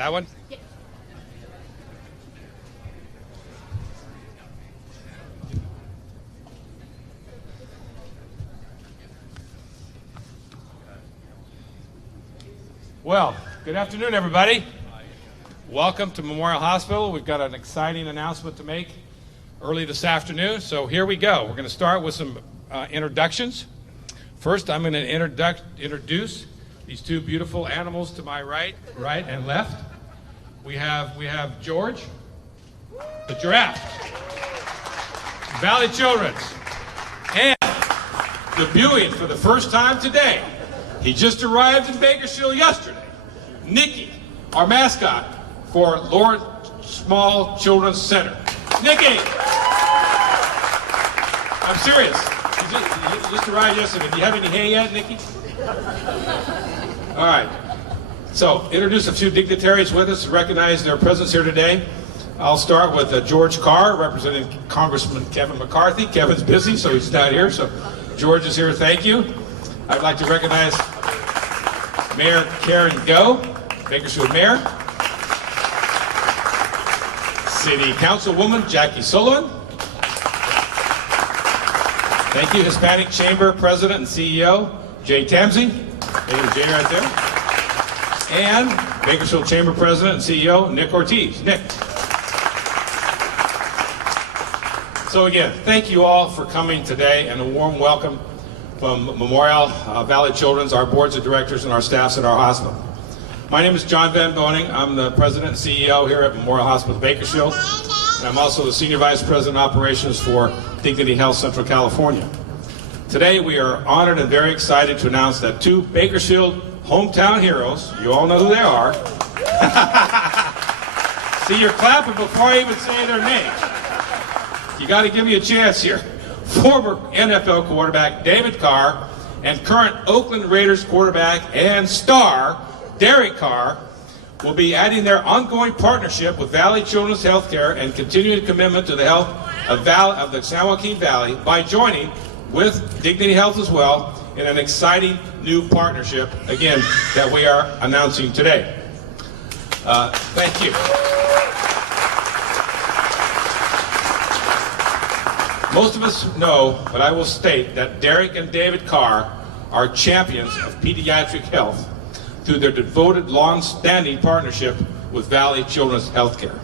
That one? Yeah. Well, good afternoon, everybody. Welcome to Memorial Hospital. We've got an exciting announcement to make early this afternoon, so here we go. We're going to start with some introductions. First, I'm going to introduce these two beautiful animals to my right and left. We have George, the giraffe, Valley Children's, and debuting for the first time today. He just arrived in Bakersfield yesterday. Nikki, our mascot for Lord Small Children's Center. Nikki! I'm serious. He just arrived yesterday. Do you have any hay yet, Nikki? All right. So, introduce a few dignitaries with us to recognize their presence here today. I'll start with George Carr, representing Congressman Kevin McCarthy. Kevin's busy, so he's not here. So, George is here. Thank you. I'd like to recognize Mayor Karen Go, Bakersfield Mayor. City Councilwoman Jackie Sullivan. Thank you, Hispanic Chamber President and CEO Jay Tamsey. There's Jay right there. And Bakersfield Chamber President and CEO Nick Ortiz. Nick. So again, thank you all for coming today, and a warm welcome from Memorial Valley Children's, our boards of directors, and our staffs at our hospital. My name is John Van Boning. I'm the president and CEO here at Memorial Hospital Bakersfield, and I'm also the senior vice president of operations for Dignity Health Central California. Today we are honored and very excited to announce that two Bakersfield hometown heroes, you all know who they are. See, you're clapping before I even say their names. You got to give me a chance here. Former NFL quarterback David Carr and current Oakland Raiders quarterback and star Derek Carr will be adding their ongoing partnership with Valley Children's Healthcare and continuing commitment to the health of the San Joaquin Valley by joining with Dignity Health as well in an exciting new partnership, again, that we are announcing today. Thank you. Most of us know, but I will state that Derek and David Carr are champions of pediatric health through their devoted, long-standing partnership with Valley Children's Healthcare.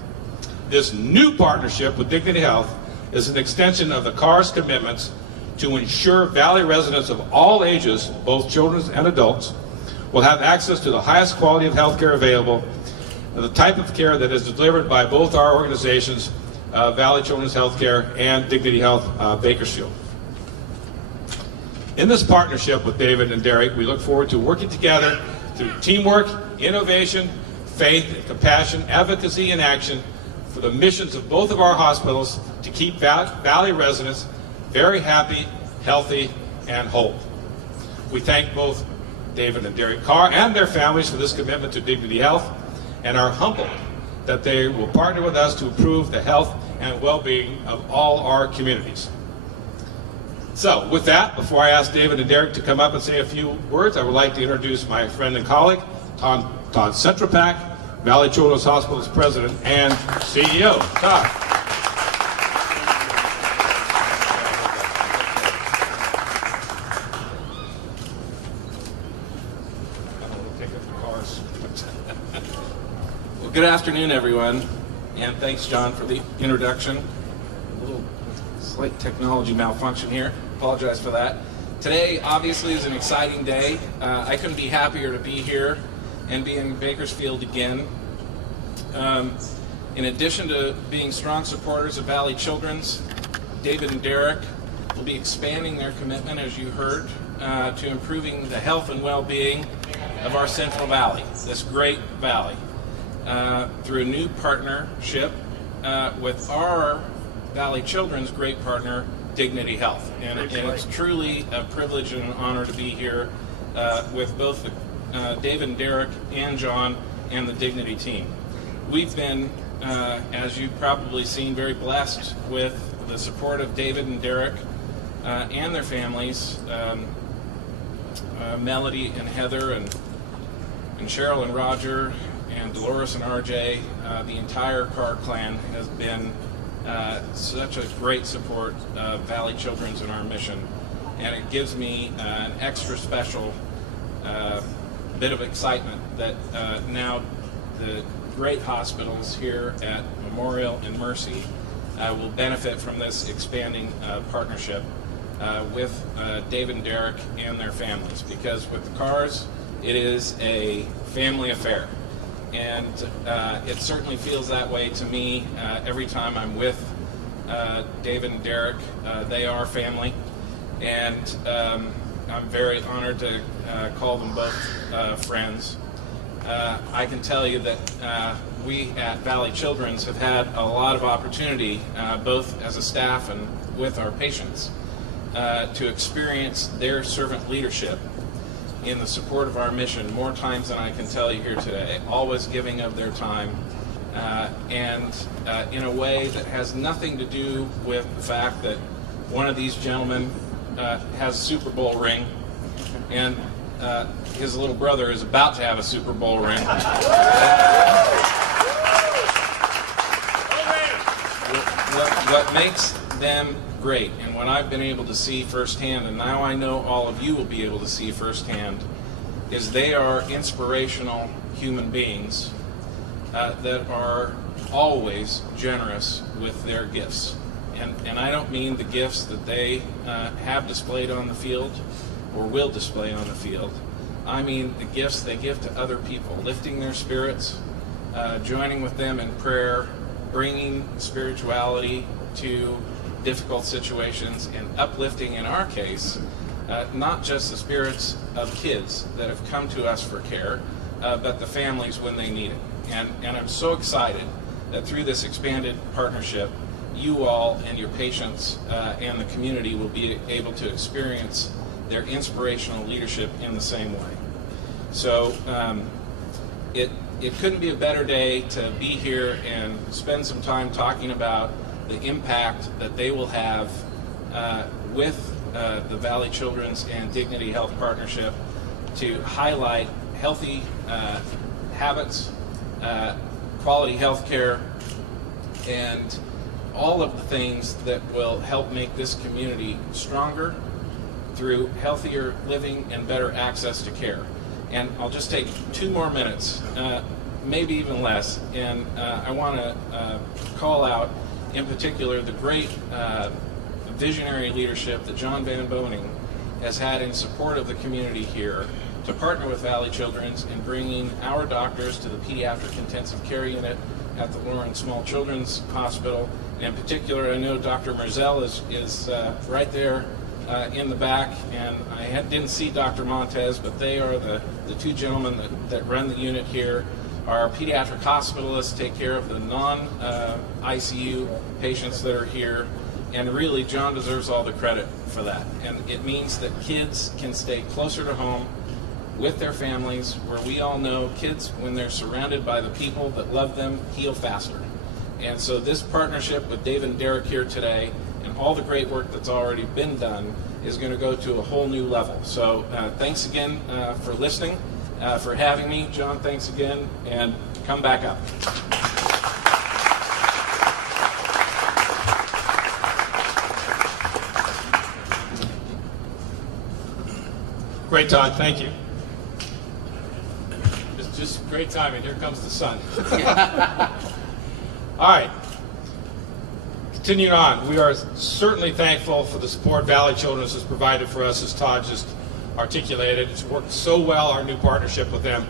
This new partnership with Dignity Health is an extension of the Carr's commitments to ensure Valley residents of all ages, both children and adults, will have access to the highest quality of healthcare available, and the type of care that is delivered by both our organizations, Valley Children's Healthcare and Dignity Health Bakersfield. In this partnership with David and Derek, we look forward to working together through teamwork, innovation, faith, compassion, advocacy, and action for the missions of both of our hospitals to keep Valley residents very happy, healthy, and whole. We thank both David and Derek Carr and their families for this commitment to Dignity Health and are humbled that they will partner with us to improve the health and well-being of all our communities. So with that, before I ask David and Derek to come up and say a few words, I would like to introduce my friend and colleague, Todd Centropak, Valley Children's Hospital's president and CEO. Todd. Well, good afternoon, everyone, and thanks, John, for the introduction. A little slight technology malfunction here. Apologize for that. Today, obviously, is an exciting day. I couldn't be happier to be here and be in Bakersfield again. In addition to being strong supporters of Valley Children's, David and Derek will be expanding their commitment, as you heard, to improving the health and well-being of our Central Valley, this great valley, through a new partnership with our Valley Children's great partner, Dignity Health. And it's truly a privilege and an honor to be here with both David and Derek and John and the Dignity team. We've been, as you've probably seen, very blessed with the support of David and Derek and their families, Melody and Heather and Cheryl and Roger and Dolores and RJ, the entire Carr clan has been such a great support of Valley Children's in our mission, and it gives me an extra special bit of excitement that now the great hospitals here at Memorial and Mercy will benefit from this expanding partnership with David and Derek and their families, because with the Carrs, it is a family affair. And it certainly feels that way to me every time I'm with David and Derek. They are family, and I'm very honored to call them both friends. I can tell you that we at Valley Children's have had a lot of opportunity, both as a staff and with our patients, to experience their servant leadership in the support of our mission more times than I can tell you here today, always giving of their time, and in a way that has nothing to do with the fact that one of these gentlemen has a Super Bowl ring, and his little brother is about to have a Super Bowl ring. What makes them great, and what I've been able to see firsthand, and now I know all of you will be able to see firsthand, is they are inspirational human beings that are always generous with their gifts. And I don't mean the gifts that they have displayed on the field or will display on the field. I mean the gifts they give to other people, lifting their spirits, joining with them in prayer, bringing spirituality to difficult situations, and uplifting, in our case, not just the spirits of kids that have come to us for care, but the families when they need it. And I'm so excited that through this expanded partnership, you all and your patients and the community will be able to experience their inspirational leadership in the same way. So it couldn't be a better day to be here and spend some time talking about the impact that they will have with the Valley Children's and Dignity Health Partnership to highlight healthy habits, quality health care, and all of the things that will help make this community stronger through healthier living and better access to care. And I'll just take 2 more minutes, maybe even less, and I want to call out in particular the great visionary leadership that John Van Boning has had in support of the community here to partner with Valley Children's in bringing our doctors to the pediatric intensive care unit at the Lawrence Small Children's Hospital. In particular, I know Dr. Merzell is right there in the back, and I didn't see Dr. Montez, but they are the 2 gentlemen that run the unit here. Our pediatric hospitalists take care of the non-ICU patients that are here, and really John deserves all the credit for that. And it means that kids can stay closer to home with their families, where we all know kids, when they're surrounded by the people that love them, heal faster. And so this partnership with David and Derek here today, and all the great work that's already been done, is going to go to a whole new level. So thanks again for listening, for having me. John, thanks again, and come back up. Great, Todd. Thank you. It's just great timing. Here comes the sun. All right. Continuing on, we are certainly thankful for the support Valley Children's has provided for us, as Todd just articulated. It's worked so well, our new partnership with them,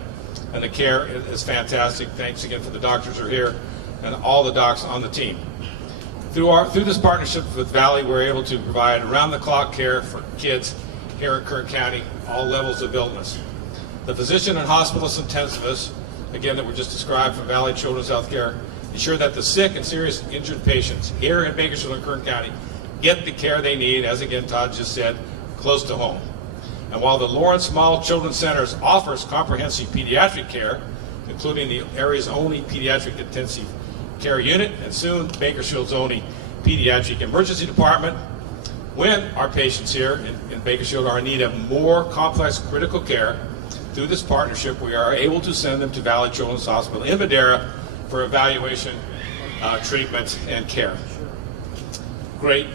and the care is fantastic. Thanks again for the doctors who are here and all the docs on the team. Through this partnership with Valley, we're able to provide around-the-clock care for kids here in Kern County, all levels of illness. The physician and hospitalist intensivists, again, that were just described from Valley Children's Healthcare, ensure that the sick and serious injured patients here in Bakersfield and Kern County get the care they need, as again Todd just said, close to home. And while the Lawrence Small Children's Centers offers comprehensive pediatric care, including the area's only pediatric intensive care unit and soon Bakersfield's only pediatric emergency department, when our patients here in Bakersfield are in need of more complex critical care, through this partnership, we are able to send them to Valley Children's Hospital in Madera for evaluation, treatment, and care. Great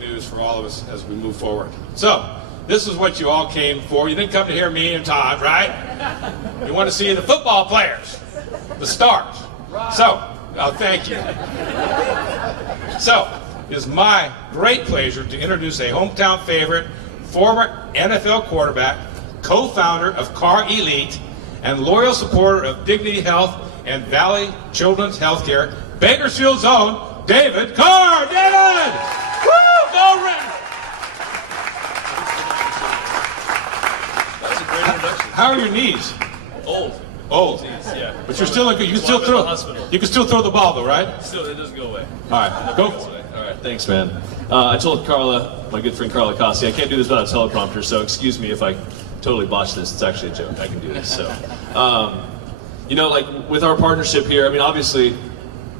news for all of us as we move forward. So, this is what you all came for. You didn't come to hear me and Todd, right? You want to see the football players, the stars. So, thank you. So, it is my great pleasure to introduce a hometown favorite, former NFL quarterback, co-founder of Carr Elite, and loyal supporter of Dignity Health and Valley Children's Healthcare, Bakersfield's own David Carr. David! Woo! Go Red! That was a great introduction. How are your knees? Old. Yeah. But you're still you can still While I'm in throw. the hospital. You can still throw the ball though, right? Still, it doesn't go away. All right, go for it. All right, thanks, man. I told Carla, my good friend Carla Cossi, I can't do this without a teleprompter, so excuse me if I totally botch this. It's actually a joke. I can do this. So, you know, like with our partnership here, I mean, obviously,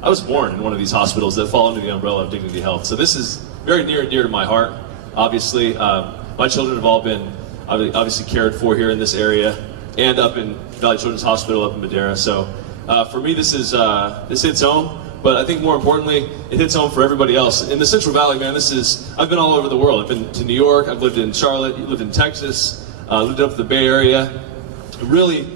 I was born in one of these hospitals that fall under the umbrella of Dignity Health. So this is very near and dear to my heart. Obviously, my children have all been obviously cared for here in this area and up in Valley Children's Hospital up in Madera. So for me, this hits home. But I think more importantly, it hits home for everybody else. In the Central Valley, man, I've been all over the world. I've been to New York, I've lived in Charlotte, lived in Texas, lived up in the Bay Area. Really,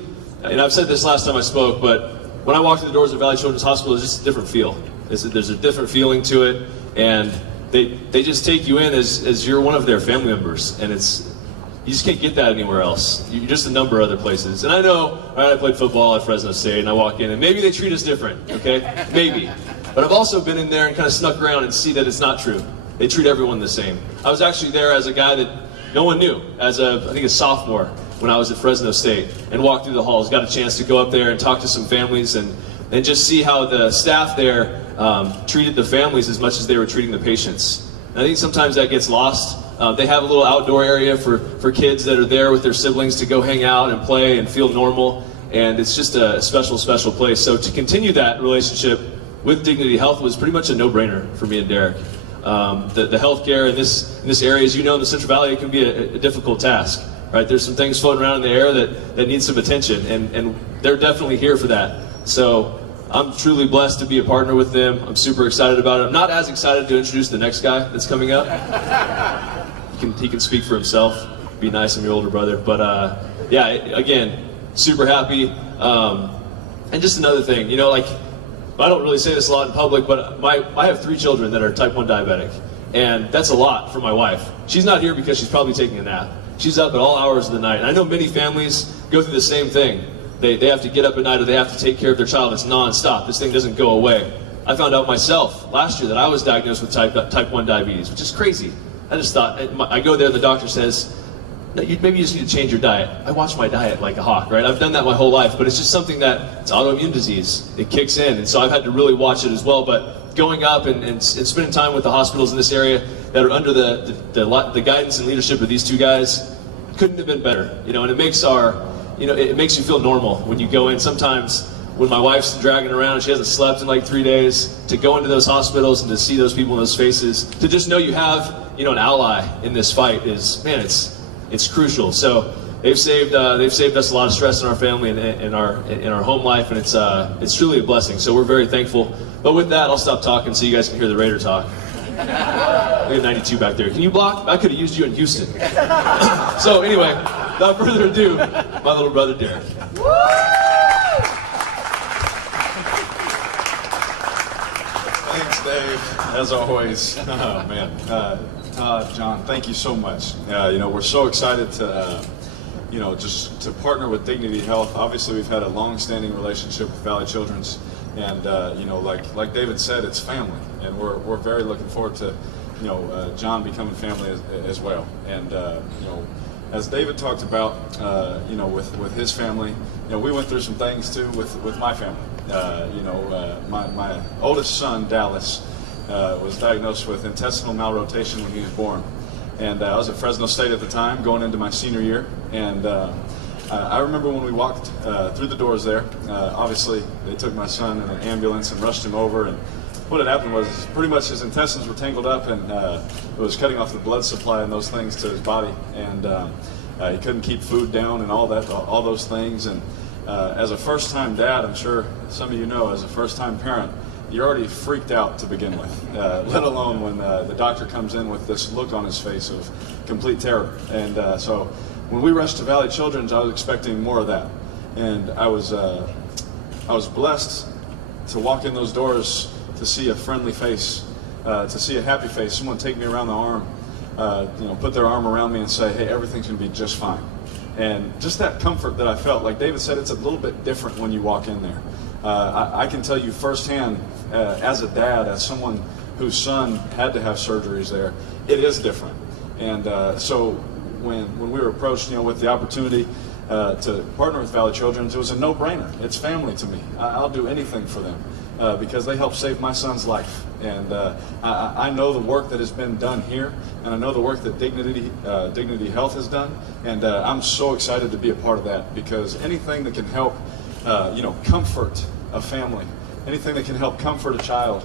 and I've said this last time I spoke, but when I walk through the doors of Valley Children's Hospital, it's just a different feel. There's a different feeling to it, and they just take you in as you're one of their family members, and you just can't get that anywhere else. You're just a number of other places. And I know, right, I played football at Fresno State, and I walk in, and maybe they treat us different, okay? Maybe. But I've also been in there and kind of snuck around and see that it's not true. They treat everyone the same. I was actually there as a guy that no one knew, I think a sophomore when I was at Fresno State, and walked through the halls, got a chance to go up there and talk to some families and just see how the staff there treated the families as much as they were treating the patients. And I think sometimes that gets lost. They have a little outdoor area for kids that are there with their siblings to go hang out and play and feel normal. And it's just a special place. So to continue that relationship with Dignity Health was pretty much a no-brainer for me and Derek. The healthcare in this area, as you know, in the Central Valley, it can be a difficult task. Right? There's some things floating around in the air that need some attention, and they're definitely here for that. So I'm truly blessed to be a partner with them. I'm super excited about it. I'm not as excited to introduce the next guy that's coming up. He can speak for himself. Be nice, I'm your older brother. But yeah, again, super happy. And just another thing, you know, like, I don't really say this a lot in public, but I have 3 children that are type 1 diabetic. And that's a lot for my wife. She's not here because she's probably taking a nap. She's up at all hours of the night. And I know many families go through the same thing. They have to get up at night or they have to take care of their child. It's nonstop. This thing doesn't go away. I found out myself last year that I was diagnosed with type 1 diabetes, which is crazy. I just thought, I go there, the doctor says, no, maybe you just need to change your diet. I watch my diet like a hawk, right? I've done that my whole life, but it's just something that, it's autoimmune disease. It kicks in, and so I've had to really watch it as well. But going up and spending time with the hospitals in this area that are under the guidance and leadership of these 2 guys, couldn't have been better. You know, and it makes it makes you feel normal when you go in. Sometimes when my wife's dragging around and she hasn't slept in like 3 days, to go into those hospitals and to see those people in those faces, to just know you have, an ally in this fight is, man, it's crucial. So they've saved us a lot of stress in our family and in our home life, and it's truly a blessing. So we're very thankful. But with that, I'll stop talking so you guys can hear the Raider talk. We have 92 back there. Can you block? I could have used you in Houston. So anyway, without further ado, my little brother Derek. Thanks, Dave. As always. Oh man, Todd, John, thank you so much. We're so excited to, just to partner with Dignity Health. Obviously, we've had a long-standing relationship with Valley Children's, and like David said, it's family, and we're very looking forward to, John becoming family as well. And as David talked about, with his family, we went through some things too with my family. My oldest son, Dallas, was diagnosed with intestinal malrotation when he was born. And I was at Fresno State at the time, going into my senior year. And I remember when we walked through the doors there, obviously they took my son in an ambulance and rushed him over. And what had happened was pretty much his intestines were tangled up, and it was cutting off the blood supply and those things to his body. And he couldn't keep food down and all those things. And as a first-time dad, I'm sure some of you know, as a first-time parent, you're already freaked out to begin with, let alone when the doctor comes in with this look on his face of complete terror. And so when we rushed to Valley Children's, I was expecting more of that. And I was blessed to walk in those doors to see a friendly face, to see a happy face, someone take me around the arm, put their arm around me and say, hey, everything's going to be just fine. And just that comfort that I felt, like David said, it's a little bit different when you walk in there. I can tell you firsthand, as a dad, as someone whose son had to have surgeries there, it is different. And so when we were approached, with the opportunity to partner with Valley Children's, it was a no-brainer. It's family to me. I'll do anything for them because they helped save my son's life. And I know the work that has been done here, and I know the work that Dignity Health has done, and I'm so excited to be a part of that, because anything that can help comfort a family, anything that can help comfort a child,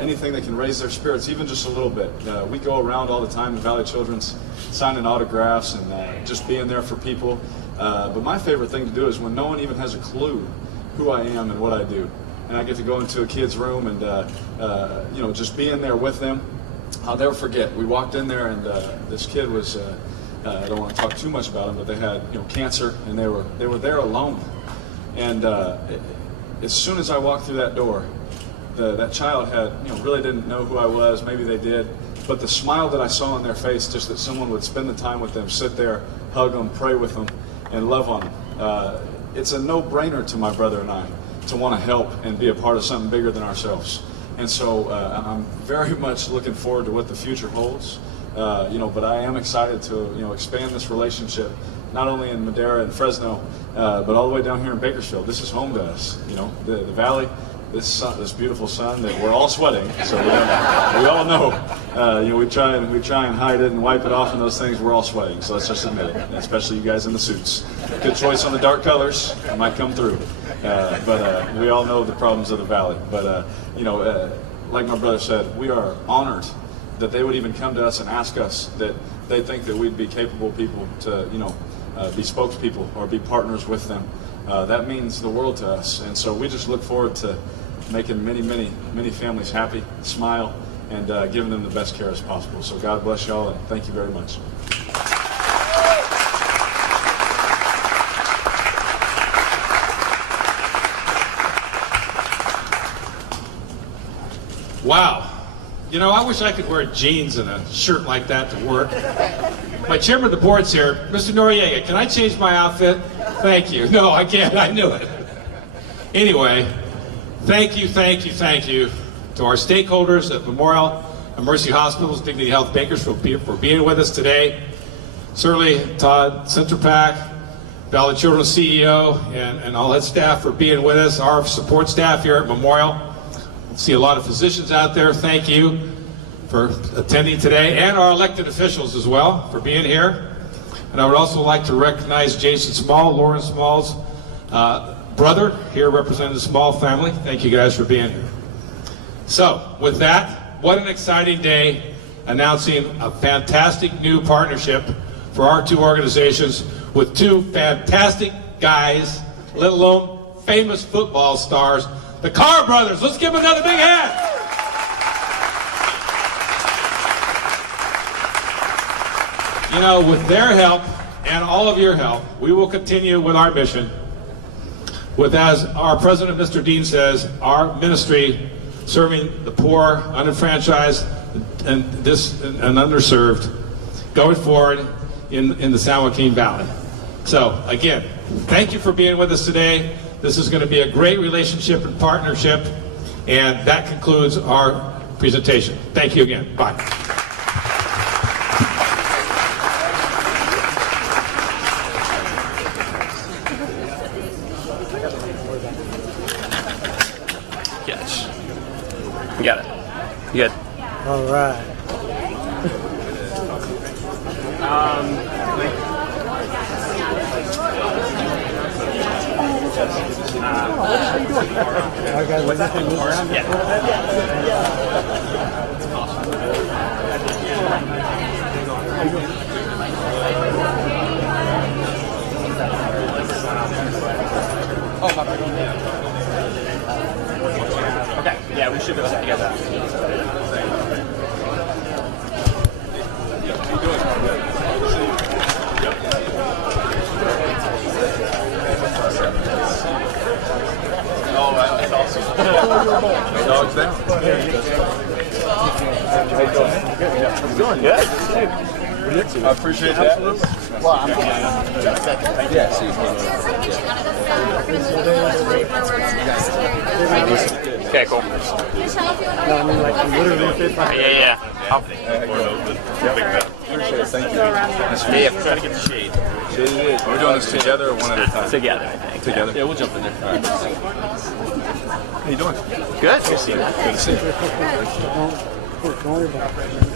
anything that can raise their spirits even just a little bit. We go around all the time in Valley Children's signing autographs and just being there for people. But my favorite thing to do is when no one even has a clue who I am and what I do. And I get to go into a kid's room and just be in there with them. I'll never forget, we walked in there and this kid was, I don't want to talk too much about him, but they had cancer, and they were there alone. And as soon as I walked through that door, that child had, really didn't know who I was. Maybe they did, but the smile that I saw on their face, just that someone would spend the time with them, sit there, hug them, pray with them, and love on them. It's a no-brainer to my brother and I to want to help and be a part of something bigger than ourselves. And so I'm very much looking forward to what the future holds. But I am excited to expand this relationship, not only in Madera and Fresno, but all the way down here in Bakersfield. This is home to us. The Valley, this beautiful sun that we're all sweating. So we all know. We try and hide it and wipe it off, and those things we're all sweating. So let's just admit it. Especially you guys in the suits. Good choice on the dark colors. It might come through. But we all know the problems of the Valley. But like my brother said, we are honored that they would even come to us and ask us that they think that we'd be capable people to, be spokespeople or be partners with them. That means the world to us. And so we just look forward to making many, many, many families happy, smile, and giving them the best care as possible. So God bless y'all, and thank you very much. Wow. I wish I could wear jeans and a shirt like that to work. My chairman of the board's here. Mr. Noriega, can I change my outfit? Thank you. No, I can't. I knew it. Anyway, thank you to our stakeholders at Memorial and Mercy Hospitals, Dignity Health Bakers for being with us today. Certainly Todd Centerpack, Valley Children's CEO, and all his staff for being with us, our support staff here at Memorial. See a lot of physicians out there. Thank you for attending today, and our elected officials as well for being here. And I would also like to recognize Jason Small, Lauren Small's brother, here representing the Small family. Thank you guys for being here. So with that, what an exciting day, announcing a fantastic new partnership for our two organizations with two fantastic guys, let alone famous football stars, the Carr brothers. Let's give them another big hand. With their help and all of your help, we will continue with our mission. With, as our president, Mr. Dean, says, our ministry serving the poor, unfranchised, and underserved, going forward in the San Joaquin Valley. So, again, thank you for being with us today. This is going to be a great relationship and partnership, and that concludes our presentation. Thank you again. Bye. Yes. You got it. You good? All right. Okay, was that doing? Good. I appreciate that. Well, I'm yeah, so you okay, cool. No, I mean, like, literally fit my Yeah. Appreciate it. Thank you. Yeah, trying to get the shade. We're doing this together or one at a time? Together, I think. Together? Yeah, we'll jump in there. All right. How you doing? Good. Good to see you. Good to see you. Don't worry about it.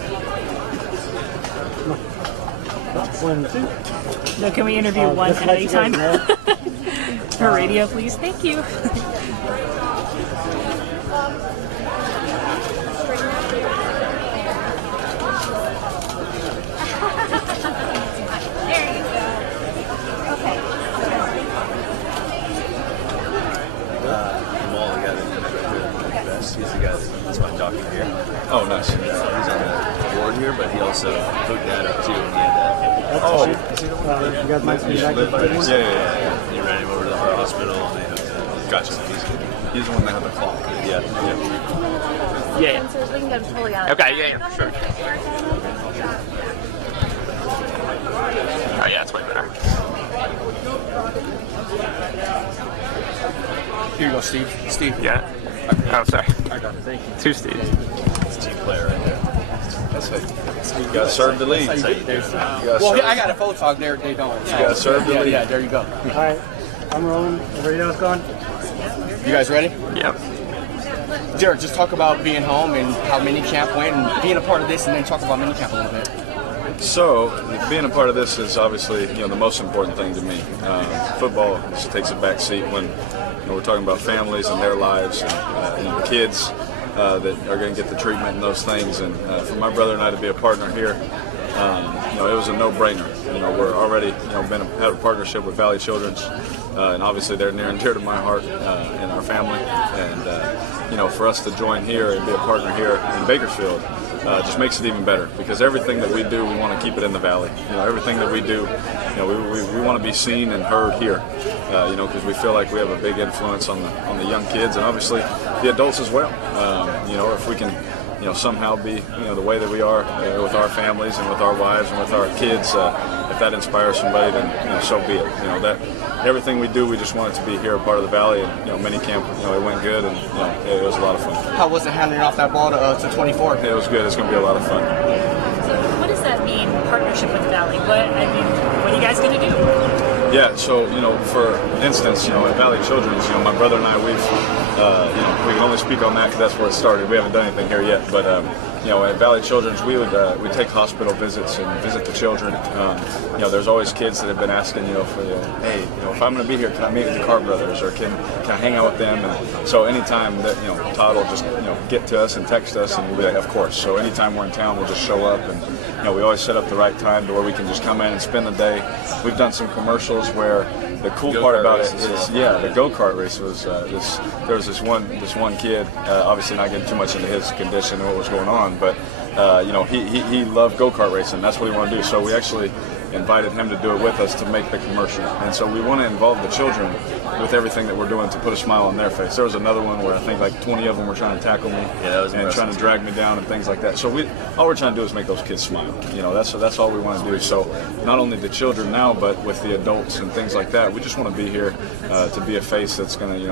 1, 2. No, can we interview one just at let a you time? guys For radio, please. Thank you. He's the guy that's my doctor here. Oh, nice. He's on the board here, but he also hooked that up too. And he had Oh, You guys might be back live by this? Yeah. he ran him over to the hospital. And they hooked it up. Gotcha. He's the one that had the clock. Yeah. Yeah. So we can go totally out. Okay, yeah, sure. Oh, yeah, it's way better. Here you go, Steve. Steve. Yeah. Oh, sorry. Thank you. Two Steves. It's a team player right there. That's it. You gotta serve the lead. That's how you do it. You gotta Well, serve. I got a photog there. They don't. You gotta serve the lead. Yeah, there you go. All right, I'm rolling. The radio's going. You guys ready? Yep. Jared, just talk about being home and how minicamp went and being a part of this, and then talk about minicamp a little bit. So, being a part of this is obviously, the most important thing to me. Football just takes a back seat when we're talking about families and their lives and kids that are going to get the treatment and those things. And for my brother and I to be a partner here, it was a no-brainer. We're already, had a partnership with Valley Children's, and obviously they're near and dear to my heart and our family. And for us to join here and be a partner here in Bakersfield just makes it even better, because everything that we do, we want to keep it in the Valley. Everything that we do, we want to be seen and heard here. Because we feel like we have a big influence on the young kids and obviously the adults as well. If we can, somehow be, the way that we are with our families and with our wives and with our kids, if that inspires somebody, then so be it. That everything we do, we just want it to be here, a part of the Valley. And minicamp, it went good, and it was a lot of fun. How was it handing off that ball to 24? It was good. It's going to be a lot of fun. So what does that mean, partnership with Valley? What are you guys going to do? Yeah, so, for instance, at Valley Children's, my brother and I, we've, we can only speak on that because that's where it started. We haven't done anything here yet, but, at Valley Children's, we take hospital visits and visit the children. There's always kids that have been asking, hey, if I'm going to be here, can I meet with the Carr brothers, or can I hang out with them? And so anytime that, Todd will just, get to us and text us, and we'll be like, of course. So anytime we're in town, we'll just show up, and, we always set up the right time to where we can just come in and spend the day. We've done some commercials where the cool part about it is, the go-kart race was, there was this one kid, obviously not getting too much into his condition and what was going on, but he loved go-kart racing. That's what he wanted to do. So we actually invited him to do it with us to make the commercial. And so we want to involve the children with everything that we're doing to put a smile on their face. There was another one where I think like 20 of them were trying to tackle me and trying to drag me down and things like that. So all we're trying to do is make those kids smile. That's all we want to do. So not only the children now, but with the adults and things like that, we just want to be here to be a face that's going to,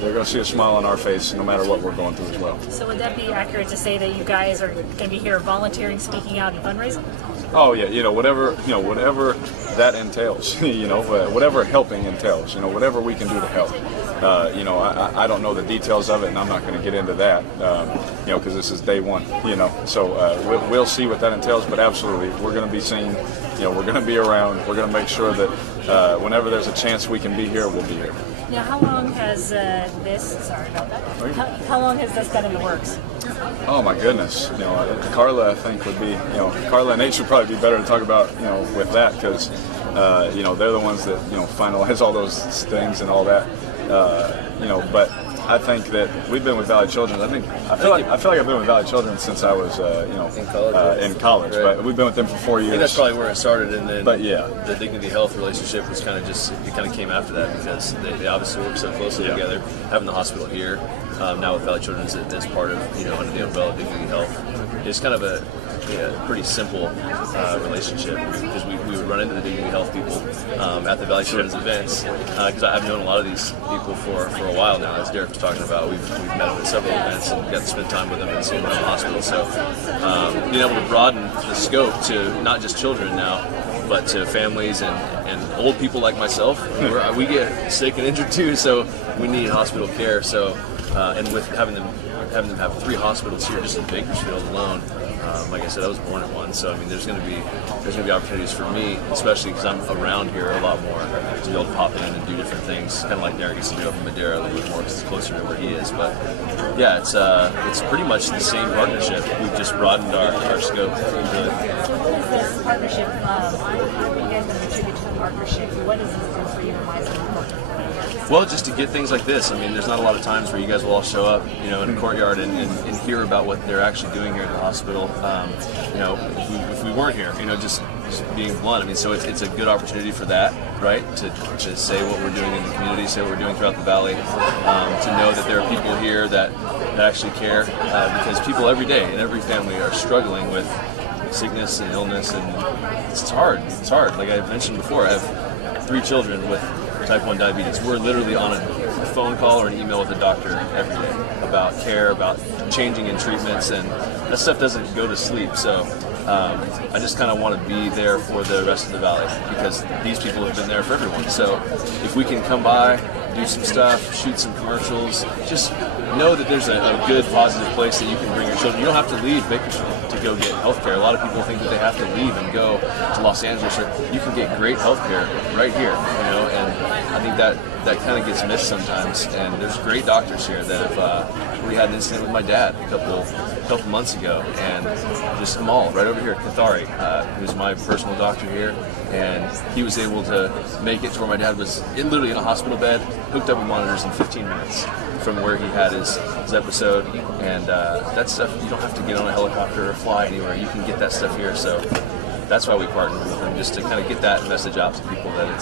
they're going to see a smile on our face no matter what we're going through as well. So would that be accurate to say that you guys are going to be here volunteering, speaking out, and fundraising? Oh yeah, whatever that entails, whatever helping entails, whatever we can do to help. I don't know the details of it, and I'm not going to get into that, because this is day one, So we'll see what that entails, but absolutely, we're going to be seen, we're going to be around, we're going to make sure that whenever there's a chance we can be here, we'll be here. Now, how long has how long has this been in the works? Oh my goodness, Carla I think would be, Carla and Nate should probably be better to talk about, with that, because, they're the ones that, finalize all those things and all that, but I think that we've been with Valley Children. I feel like I've been with Valley Children since I was, in college. But we've been with them for 4 years. I think that's probably where it started, and then the Dignity Health relationship was kind of came after that, because they obviously work so closely together. Having the hospital here, now with Valley Children's as part of under the umbrella of Dignity Health, it's kind of a pretty simple relationship, because we would run into the Dignity Health people at the Valley Children's events, because I've known a lot of these people for a while now. As Derek was talking about, we've met them at several events and got to spend time with them and see them in the hospital. So being able to broaden the scope to not just children now, but to families and old people like myself. We get sick and injured too, so we need hospital care. So and with having them have 3 hospitals here just in Bakersfield alone. Like I said, I was born at one, so I mean, there's going to be opportunities for me, especially because I'm around here a lot more, to be able to pop in and do different things. Kind of like Derek used to do up in Madera a little bit more because it's closer to where he is. But yeah, it's pretty much the same partnership. We've just broadened our scope. Really. This partnership, how are you guys going to contribute to the partnership? What does this do for you and why is it important? Well, just to get things like this. I mean, there's not a lot of times where you guys will all show up, in a courtyard and hear about what they're actually doing here at the hospital. If we weren't here, just being blunt. I mean, so it's a good opportunity for that, right? To say what we're doing in the community, say what we're doing throughout the valley, to know that there are people here that actually care, because people every day in every family are struggling with sickness and illness, and it's hard. It's hard. Like I mentioned before, I have 3 children with type 1 diabetes. We're literally on a phone call or an email with the doctor every day about care, about changing in treatments, and that stuff doesn't go to sleep. So I just kind of want to be there for the rest of the valley, because these people have been there for everyone. So if we can come by, do some stuff, shoot some commercials, just know that there's a good, positive place that you can bring your children. You don't have to leave Bakersfield to go get healthcare. A lot of people think that they have to leave and go to Los Angeles. Or you can get great healthcare right here, and I think that kind of gets missed sometimes. And there's great doctors here that have. We had an incident with my dad a couple months ago, and just Kamal right over here, Kathari, who's my personal doctor here, and he was able to make it to where my dad was literally in a hospital bed, hooked up with monitors in 15 minutes from where he had his episode. And that stuff, you don't have to get on a helicopter or fly anywhere. You can get that stuff here. So that's why we partnered with them, just to kind of get that message out to people that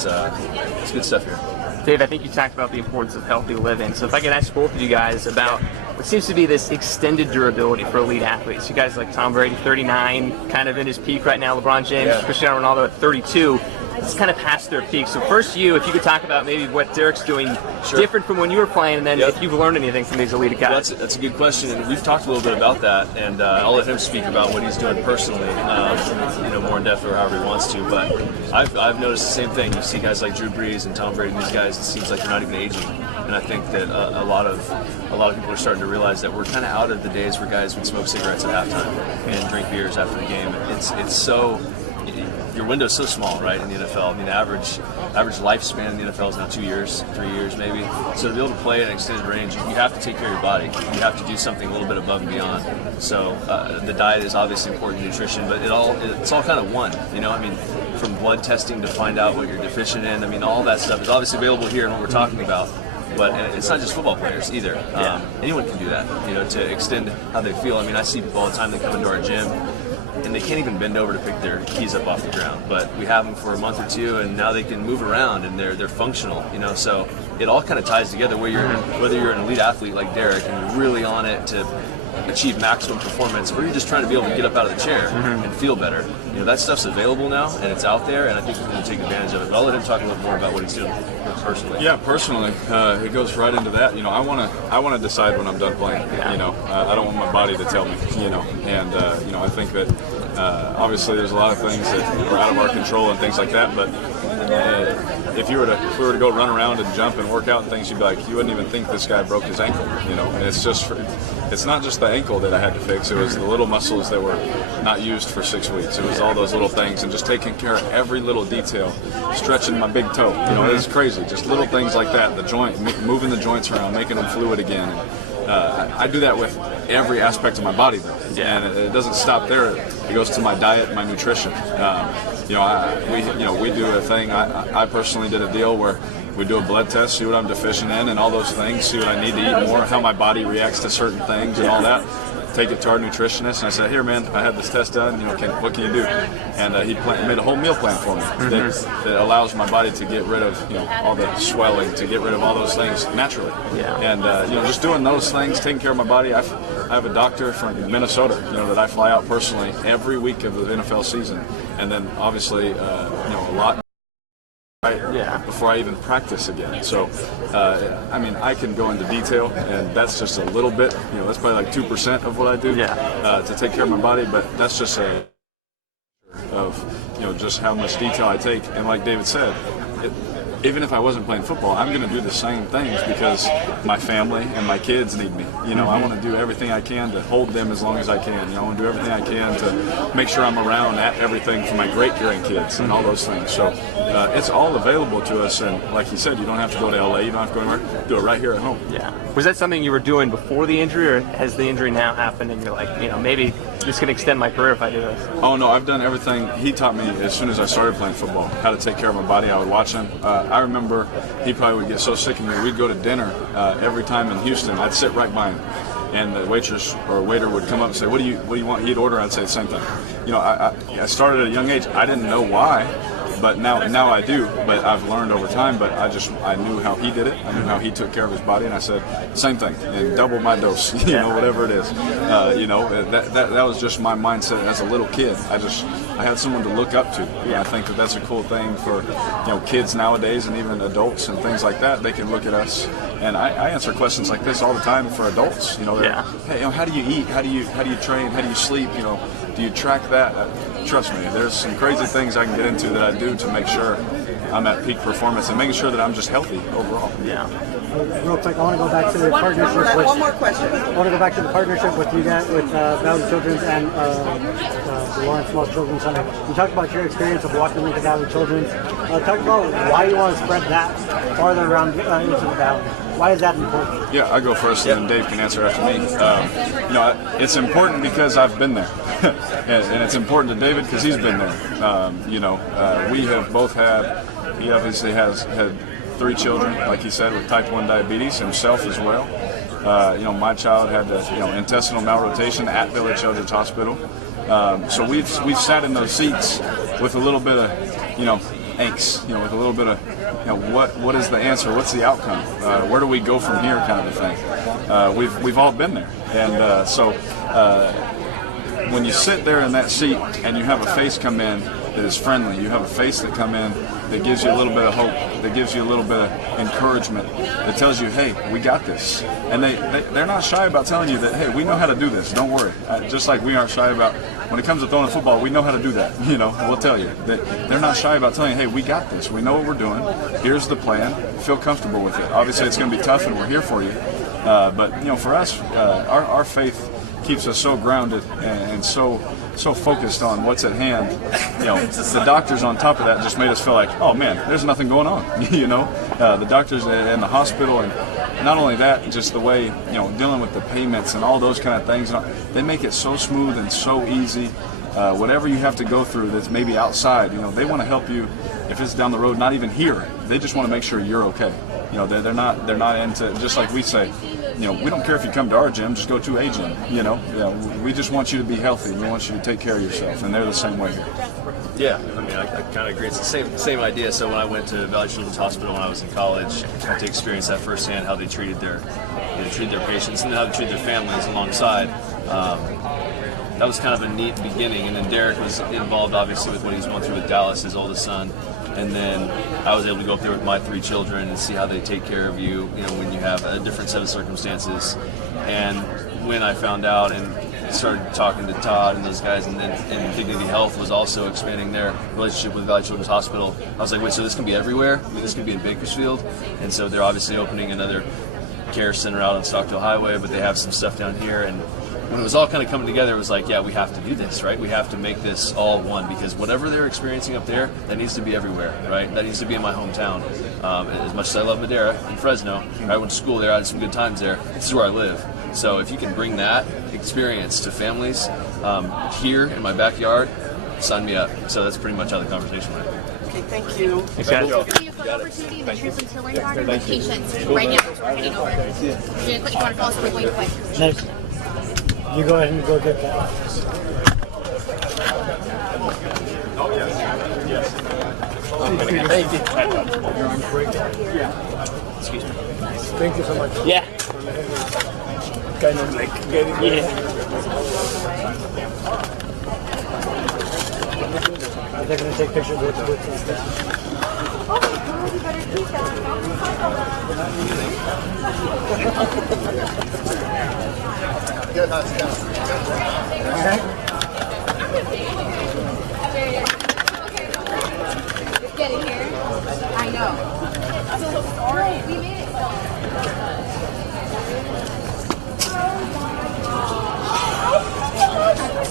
it's good stuff here. Dave, I think you talked about the importance of healthy living. So if I could ask both of you guys about what seems to be this extended durability for elite athletes. You guys like Tom Brady, 39, kind of in his peak right now. LeBron James, Cristiano Ronaldo at 32. It's kind of past their peak. So first if you could talk about maybe what Derek's doing different from when you were playing, and then if you've learned anything from these elite guys. Well, that's a good question, and we've talked a little bit about that, and I'll let him speak about what he's doing personally, more in depth or however he wants to. But I've noticed the same thing. You see guys like Drew Brees and Tom Brady, and these guys, it seems like they're not even aging. And I think that a lot of people are starting to realize that we're kind of out of the days where guys would smoke cigarettes at halftime and drink beers after the game. It's so. Your window's so small, right, in the NFL. I mean, the average lifespan in the NFL is now 2 years, 3 years maybe. So to be able to play at an extended range, you have to take care of your body. You have to do something a little bit above and beyond. So the diet is obviously important, nutrition, but it's all kind of one. I mean, from blood testing to find out what you're deficient in. I mean, all that stuff is obviously available here in what we're talking about. But it's not just football players either. Anyone can do that, to extend how they feel. I mean, I see people all the time that come into our gym, and they can't even bend over to pick their keys up off the ground. But we have them for a month or two, and now they can move around, and they're functional. So it all kind of ties together. Whether you're an elite athlete like Derek and you're really on it to achieve maximum performance, or you're just trying to be able to get up out of the chair and feel better. That stuff's available now, and it's out there, and I think we're going to take advantage of it. But I'll let him talk a little more about what he's doing personally. Yeah, personally, it goes right into that. I want to decide when I'm done playing. I don't want my body to tell me. And I think that obviously there's a lot of things that are out of our control and things like that. But if we were to go run around and jump and work out and things, you'd be like, you wouldn't even think this guy broke his ankle. And it's not just the ankle that I had to fix. It was the little muscles that were not used for 6 weeks. It was all those little things, and just taking care of every little detail, stretching my big toe. It's crazy. Just little things like that. The joint, moving the joints around, making them fluid again. I do that with every aspect of my body, though, and it doesn't stop there. It goes to my diet, my nutrition. We do a thing. I personally did a deal where we do a blood test, see what I'm deficient in, and all those things. See what I need to eat more, how my body reacts to certain things, and all that. Take it to our nutritionist, and I said, "Here, man, I had this test done. What can you do?" And he made a whole meal plan for me that allows my body to get rid of all the swelling, to get rid of all those things naturally. And just doing those things, taking care of my body, I have a doctor from Minnesota, that I fly out personally every week of the NFL season, and then obviously, a lot before I even practice again. So, I can go into detail, and that's just a little bit. That's probably like 2% of what I do to take care of my body, but that's just just how much detail I take. And like David said, even if I wasn't playing football, I'm going to do the same things because my family and my kids need me. I want to do everything I can to hold them as long as I can. I want to do everything I can to make sure I'm around at everything for my great-grandkids and all those things. So it's all available to us, and like you said, you don't have to go to LA, you don't have to go anywhere, do it right here at home. Yeah. Was that something you were doing before the injury, or has the injury now happened and you're like, maybe this can extend my career if I do this? Oh no, I've done everything he taught me as soon as I started playing football, how to take care of my body. I would watch him. I remember he probably would get so sick of me. We'd go to dinner every time in Houston. I'd sit right by him, and the waitress or waiter would come up and say, "What do you want?" He'd order. I'd say the same thing. I started at a young age. I didn't know why, but now I do. But I've learned over time. But I knew how he did it. I knew how he took care of his body, and I said same thing and double my dose. Whatever it is. That was just my mindset as a little kid. I had someone to look up to. I think that's a cool thing for kids nowadays and even adults and things like that. They can look at us, and I answer questions like this all the time for adults. Hey, how do you eat? How do you train? How do you sleep? Do you track that? Trust me, there's some crazy things I can get into that I do to make sure I'm at peak performance and making sure that I'm just healthy overall. Yeah. Real quick, I want to go back to the partnership. One more question. I want to go back to the partnership with you guys, with Valley Children's and the Lawrence Small Children's Center. You talked about your experience of walking into Valley Children's. Talk about why you want to spread that farther around into the Valley. Why is that important? Yeah, I'll go first, and then Dave can answer after me. It's important because I've been there, and it's important to David because he's been there. We have both had. He obviously has had 3 children, like he said, with type 1 diabetes, himself as well. My child had intestinal malrotation at Village Children's Hospital. So we've sat in those seats with a little bit of, angst, with a little bit of, what is the answer? What's the outcome? Where do we go from here, kind of a thing. We've all been there, and so when you sit there in that seat and you have a face come in that is friendly, you have a face that come in that gives you a little bit of hope, that gives you a little bit of encouragement, that tells you, hey, we got this. And they're not shy about telling you that, hey, we know how to do this, don't worry. Just like we aren't shy about, when it comes to throwing a football, we know how to do that. We'll tell you. They're not shy about telling you, hey, we got this, we know what we're doing, here's the plan, feel comfortable with it. Obviously it's going to be tough and we're here for you. But for us, our faith keeps us so grounded and so focused on what's at hand. The doctors on top of that just made us feel like, oh man, there's nothing going on. The doctors in the hospital, and not only that, just the way dealing with the payments and all those kind of things. They make it so smooth and so easy. Whatever you have to go through that's maybe outside, they want to help you. If it's down the road, not even here, they just want to make sure you're okay. They're not into, just like we say, we don't care if you come to our gym, just go to a gym. We just want you to be healthy. We want you to take care of yourself, and they're the same way here. Yeah, I kind of agree. It's the same idea. So when I went to Valley Children's Hospital when I was in college, I got to experience that firsthand, how they treated their patients and how they treated their families alongside. That was kind of a neat beginning, and then Derek was involved obviously with what he's going through with Dallas, his oldest son. And then I was able to go up there with my 3 children and see how they take care of you, when you have a different set of circumstances. And when I found out and started talking to Todd and those guys, and Dignity Health was also expanding their relationship with Valley Children's Hospital, I was like, wait, so this can be everywhere? This can be in Bakersfield? And so they're obviously opening another care center out on Stockdale Highway, but they have some stuff down here. And when it was all kind of coming together, it was like, yeah, we have to do this, right? We have to make this all one, because whatever they're experiencing up there, that needs to be everywhere, right? That needs to be in my hometown. And as much as I love Madera and Fresno, I went to school there, I had some good times there. This is where I live. So if you can bring that experience to families here in my backyard, sign me up. So that's pretty much how the conversation went. Okay, thank you. Thanks, guys. Thank you for the opportunity to share some Tilling Garden with patients right now as we're heading over. Really quick, you want to call us really quick? Nice. You go ahead and go get that. Thank you. You're on break. Yeah. Excuse me. Thank you so much. Yeah. kind of like getting They're going to take pictures with the staff. Getting here. I know. We made it.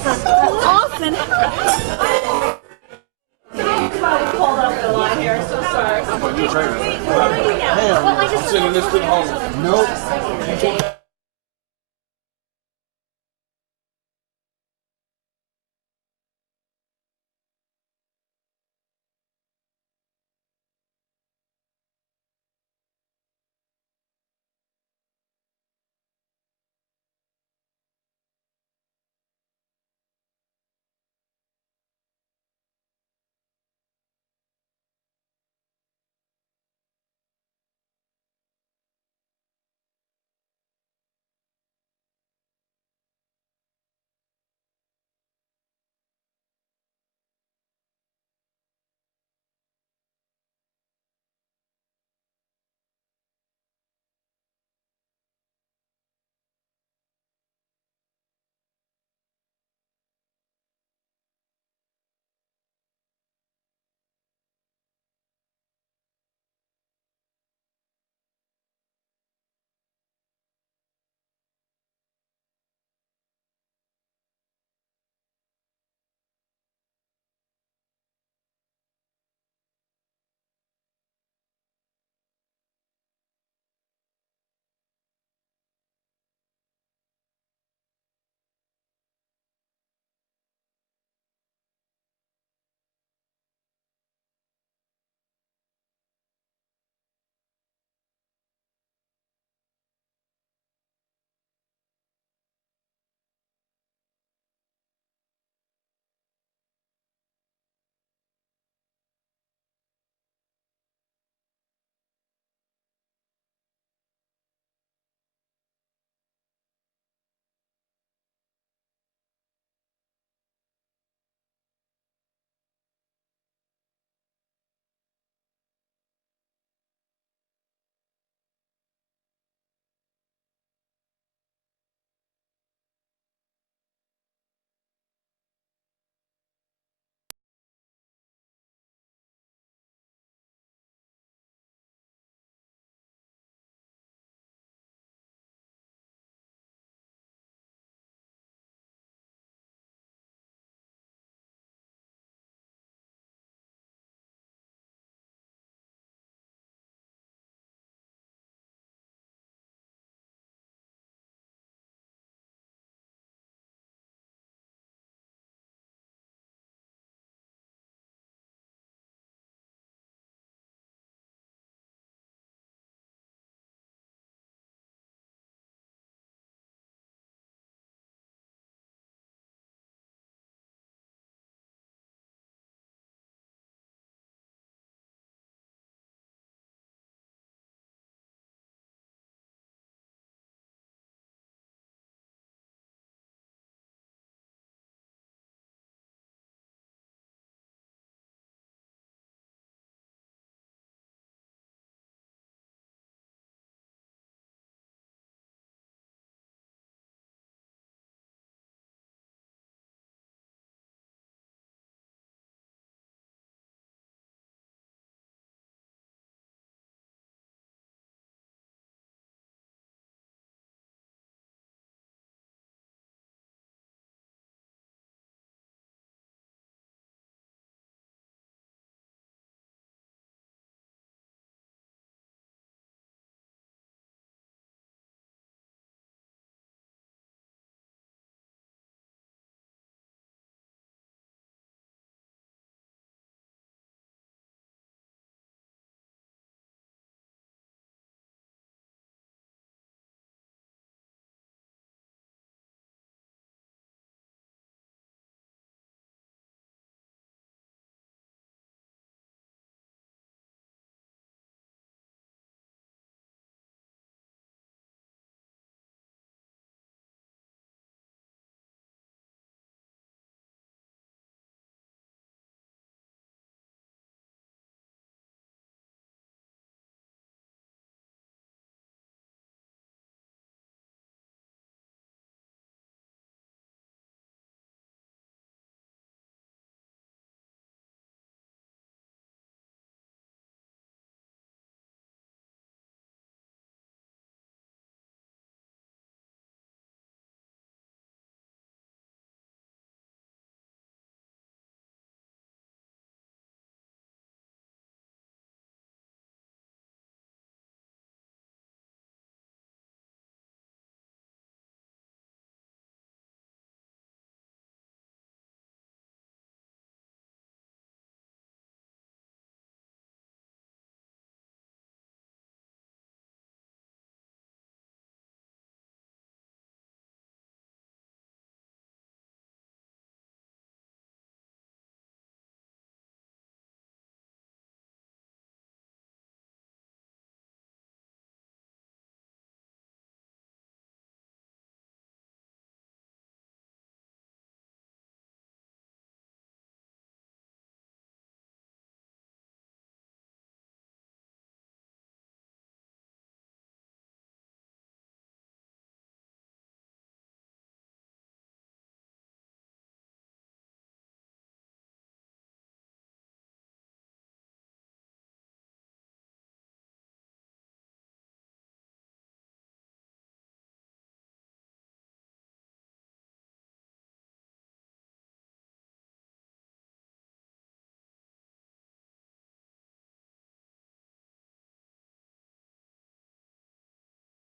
Austin. Pulled up the line here. So sorry. Well, I just Sending this to the home. Nope.